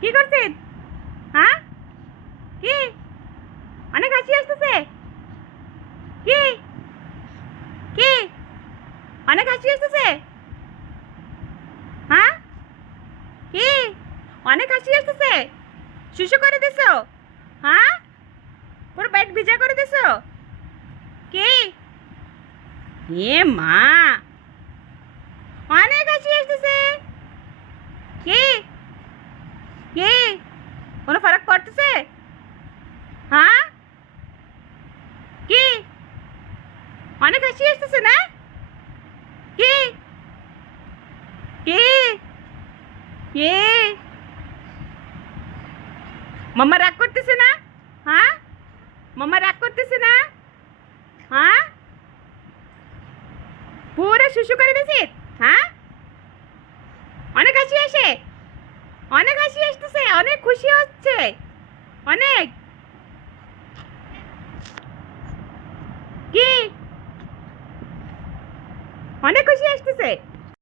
কি করছিস? হ্যাঁ, কি অনেক হাসি আসতেছে? কি কি অনেক হাসি আসতেছে? হ্যাঁ, কি অনেক হাসি আসতেছে? শুশু করে দিছো? হ্যাঁ, পুরো পেট ভিজা করে দিছো? কি এ মা, অনেক হাসি আসতেছে। কি কি কোনো ফারাক পড়তেছে? হ্যাঁ, কি অনেক হাসি আসতেছে না? কি কি কি মাম্মা রাগ করতেছে না? হ্যাঁ, মাম্মা রাগ করতেছে না? হ্যাঁ, পুরো শুশু করে দিছিস? হ্যাঁ, অনেক হাসি আসে? অনেক হাসি আসতেছে, অনেক খুশি হচ্ছে, অনেক। কি অনেক খুশি আসতেছে?